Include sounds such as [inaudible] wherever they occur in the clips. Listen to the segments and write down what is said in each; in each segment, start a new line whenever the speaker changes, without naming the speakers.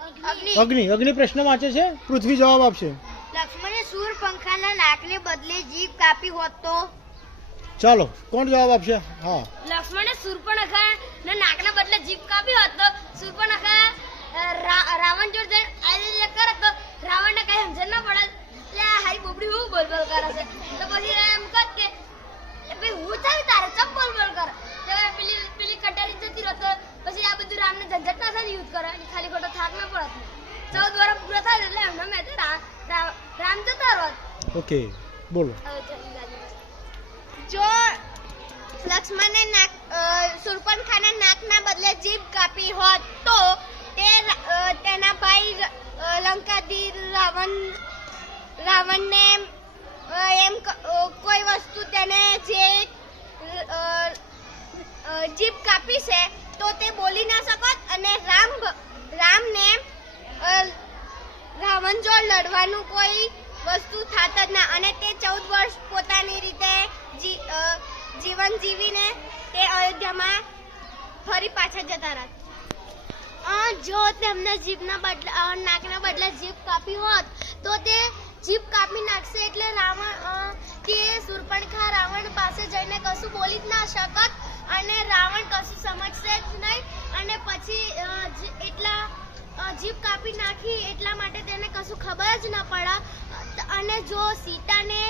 અગ્નિ.
અગ્નિ. અગ્નિ પ્રશ્ન વાંચે છે? પૃથ્વી જવાબ આપશે.
લક્ષ્મણે સૂર પંખાના નાકને બદલે જીભ કાપી હોત તો?
ચાલો કોણ જવાબ આપશે? હા.
લક્ષ્મણે સુર્પણખા ના નાકના બદલે જીભ કાપી હોત તો સુર્પણખા અ, રા- રાવણ જોડે જઈને આલિલ્ય કરે તો રાવણને કઈ સમજણ ના પડે એટલે આ હારી બોબડી હું બોલ બોલ કરે છે તો પછી એમ કહે કે એ ભાઈ હું ચાલ તારે ચમ બોલ બોલ કરે તો પેલી પેલી કટારી જતી રહે તો પછી આ બધું રામને ઝંઝટ ના થાય યુદ્ધ કરે અને ખાલી ખોટો થાક ના પડે ચૌદ વર્ષ પૂરા થાય એટલે એમને મેં તો રા- રા- રામ જતા રહો
ઓકે, બોલો.
જો લક્ષ્મણે નાક સુરપણખાના નાકના બદલે જીભ કાપી હોત તો તે તેના ભાઈ લંકાધીર રાવણ, રાવણને એમ કોઈ વસ્તુ તેને જે જીભ કાપી છે તો તે બોલી ના શકત અને રામ, રામને રાવણ જોડ લડવાનું કોઈ વસ્તુ થાત જ ના અને તે ચૌદ વર્ષ પોતાની રીતે જીવન જીવીને તે અયોધ્યામાં ફરી પાછા જતા રહ્યા. જો તેમને જીભના બદલા નાકના બદલે જીભ કાપી હોત, તો તે જીભ કાપી નાખશે એટલે રાવણ કે સુરપણખા રાવણ પાસે જઈને કશું બોલી જ ના શકત અને રાવણ કશું સમજશે જ નહીં અને પછી એટલા જીભ કાપી નાખી એટલા માટે તેને કશું ખબર જ ન પડે અને જો સીતાને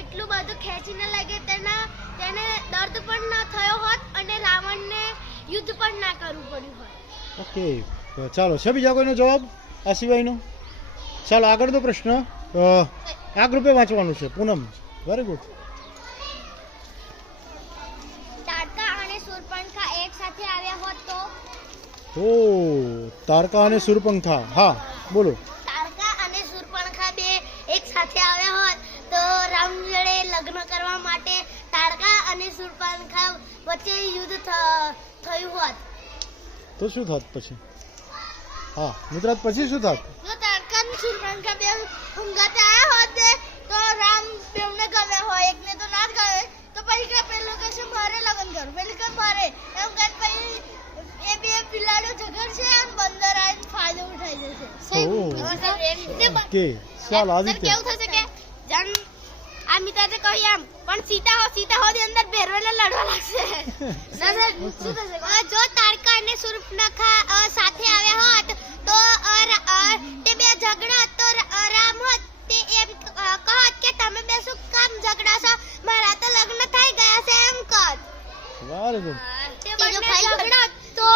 એટલું બધું ખેંચીને લાગે તેના તેને દર્દ પણ ન થયો હોત અને રાવણને યુદ્ધ પણ ના કરવું પડ્યું હોત.
ઓકે ચાલો છે બીજા કોઈનો જવાબ? આ સિવાયનો? ચાલો આગળનો પ્રશ્ન આ ગ્રુપે વાંચવાનું છે પૂનમ. વેરી ગુડ
તાડકા અને સુરપંખા એક સાથે આવ્યા હોત તો?
ઓ તારકા અને સુરપંખા. હા બોલો.
અને સુરપંખા વચ્ચે યુદ્ધ થયું હોત.
તો શું થાત પછી? હા ગુજરાત પછી શું થાત?
જો તાડકા અને ખા બે હંગાતે આયા હોત ને તો રામ બેવને ગમે હોય એકને તો ના જ ગમે. તો પછી કે પેલું કે છે મારે લગ્ન કરું. પેલી કે મારે? એમ કે પછી એ બે બિલાડીઓ ઝઘડશે અને બંદર આવીને ફાયદો ઉઠાઈ જશે.
ઓકે ચાલ આદિત્ય.
કેવું થશે કે જન આ મિત્રાજે કહ્યું એમ પણ સીતા હો સીતા હો અંદર ભેરવેલા લડવા લાગશે. [laughs] ના સર શું થશે જો તારકા અને સુરપનખા સાથે આવ્યા હોત તો અ, રા- અ, તે બે ઝઘડા તો રામ હોત તે એમ કહત કે તમે બે શું કામ ઝઘડાશો મારા તો લગ્ન થઈ ગયા છે એમ કહત.
વેરી
તે. બંને ઝઘડત તો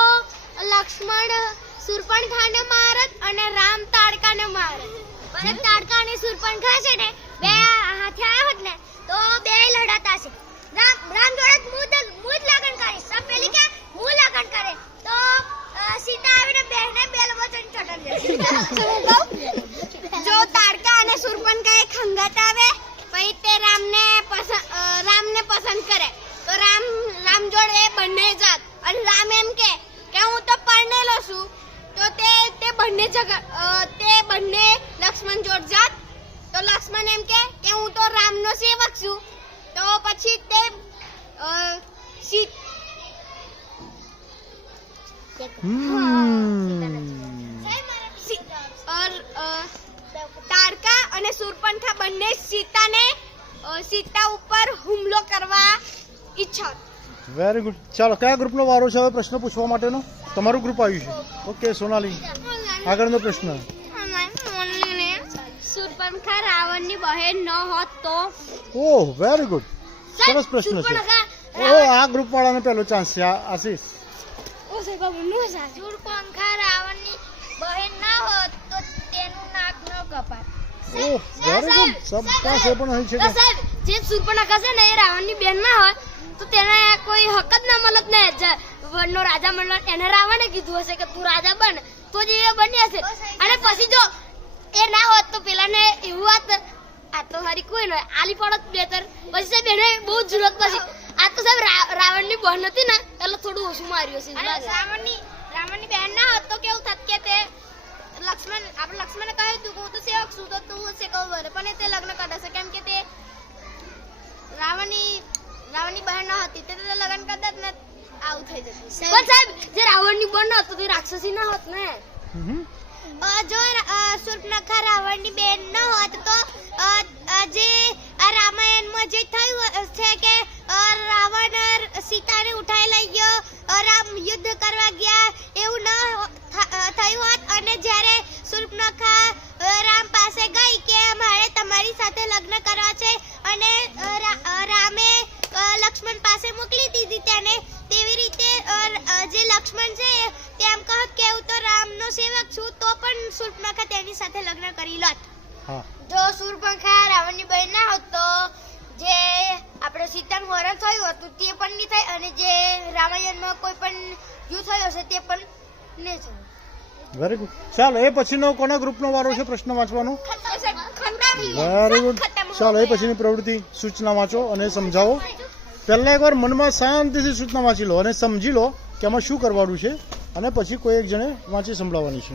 લક્ષ્મણ સુરપણખાને મારત અને રામ તારકાને મારત. તાડકા અને સુરપણખા છે ને બે હાથે આવ્યા હોત ને તો બે લડાતા છે રામ જોડે હું જ- હું જ લગન કરીશ સબ પેલી કે હું લગન કરે? તો સીતા આવીને બેને બેલ વચન ચટન જો તારકા અને સુરપન કાય હંગાત આવે, પછી તે રામને પસંદ રામને પસંદ કરે. તો રામ રામ જોડે બંને જાત. અને રામ એમ કે કે હું તો પરણેલો છું. તો તે તે બંને જગ તે બંને લક્ષ્મણ જોડ જાત. તો લક્ષ્મણ એમ કે કે હું તો રામનો સેવક છું. તો પછી તે અ, સી
હમ
સી- અર, અ, તારકા અને સુરપંખા બંને સીતાને સીતા ઉપર હુમલો કરવા ઈચ્છા
વેરી ગુડ ચાલો કયા ગ્રુપનો વારો છે હવે પ્રશ્ન પૂછવા માટેનો? તમારું ગ્રુપ આવ્યું છે. ઓકે સોનાલી. આગળનો પ્રશ્ન.
સુરપંખા રાવણની બહેન ન હોત તો.
ઓહ વેરી ગુડ સરસ પ્રશ્ન છે. ઓ આ ગ્રુપ વાળાને પહેલો ચાન્સ છે આશીષ.
સુરપંખા રાવણની બહેન ના હોત તો તેનું નાક ન કપાત.
ઓ વેરી ગુડ સબ પાસે પણ હોય છે કે?
સાહેબ જે સુરપણખા છે ને એ રાવણની બહેન ના હોય તો તેના કોઈ હક જ ના મળત ને. વનનો રાજા મળે એને રાવણે કીધું હશે કે તું રાજા બન તો જ એ બન્યા છે અને પછી જો એ ના હોત તો પેલાને એવું વાત આ તો હારી કોઈ ન આલી પડત બેતર પછી સાહેબ એને બહુ જરૂરત પછી તો સાહેબ રાવણની બહેન હતી ને એટલે થોડું ઓછું માર્યું છે રાવણની રાવણની બહેન ના હોત તો કેવું થત કે તે લક્ષ્મણ આપણે લક્ષ્મણે કહ્યું હતું કે હું તો સેવક છું તો તું સેવક બને પણ તે લગ્ન કરશે કેમ કે તે રાવણની રાવણની બહેન ન હતી તે લગ્ન કરતા જ ને આવું થઈ જતું. પણ સાહેબ જે રાવણની બહેન ન હતો તે રાક્ષસી ના હોત ને?
જો
સુર્પનખા સુર્પનખા રાવણની બેન ન હોત તો જે આ રામાયણમાં જે થયું છે કે અ, રાવણ અ, સીતાને ઉઠાઈ લઈ ગયો અ, રામ યુદ્ધ કરવા ગયા એવું ન હો- થ- અ, થયું હોત અને જ્યારે સુર્પનખા અ, રામ પાસે ગઈ કે મારે તમારી સાથે લગ્ન કરવા છે અને અ, રા- અ, રામે અ, લક્ષ્મણ પાસે મોકલી દીધી તેને તેવી રીતે અ, અ, જે લક્ષ્મણ છે તેમ કહત કે હું સેવક છું તો પણ સુર્પનખા તેની સાથે લગ્ન કરી લોત.
હા.
જો સુર્પનખા રાવણની બહેન ના હોત તો જે આપણે સીતાનું હરણ થયું હતું તે પણ નહીં થાય અને જે રામાયણમાં કોઈ પણ યુદ્ધ થયો છે તે પણ નહીં થયું.
વેરી ગુડ ચાલો એ પછીનો કોના ગ્રુપનો વારો છે પ્રશ્ન વાંચવાનો? વેરી ગુડ ચાલો એ પછીની પ્રવૃત્તિ સૂચના વાંચો અને સમજાવો. પહેલા એકવાર મનમાં શાંતિથી સૂચના વાંચી લો અને સમજી લો કે આમાં શું કરવાનું છે. અને પછી કોઈ એક જણે વાંચી સંભળાવવાની છે.